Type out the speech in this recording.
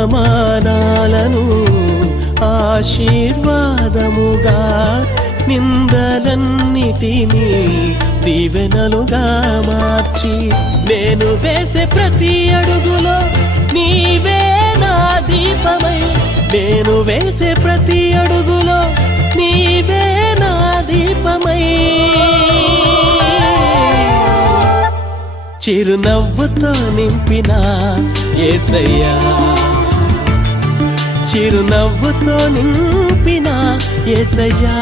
అవమానాలను ఆశీర్వాదముగా, నిందలన్నిటినీ దీవెనలుగా మార్చి, నేను వేసే ప్రతి అడుగులో నీవే నా దీపమై, నేను వేసే ప్రతి అడుగులో నీవే నా దీపమై, చిరునవ్వుతో నింపిన యేసయ్యా, చిరునవ్వుతో నింపిన యేసయ్యా.